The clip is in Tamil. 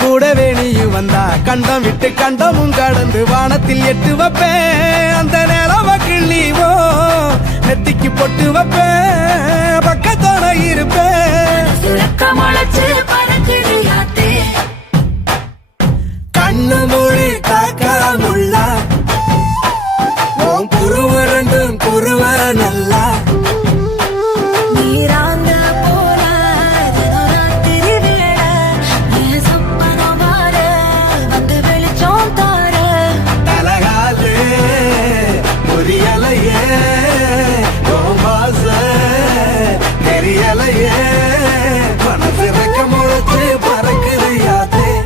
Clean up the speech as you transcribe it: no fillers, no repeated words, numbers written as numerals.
கூடவே நீயும் வந்தா கண்டம் விட்டு கண்டமும் கடந்து வானத்தில் எட்டு வைப்பேன். அந்த நிலவ கிள்ளிவோ நெத்திக்கு பொட்டு வைப்பேன். பக்கத்தோட இருப்பேன்.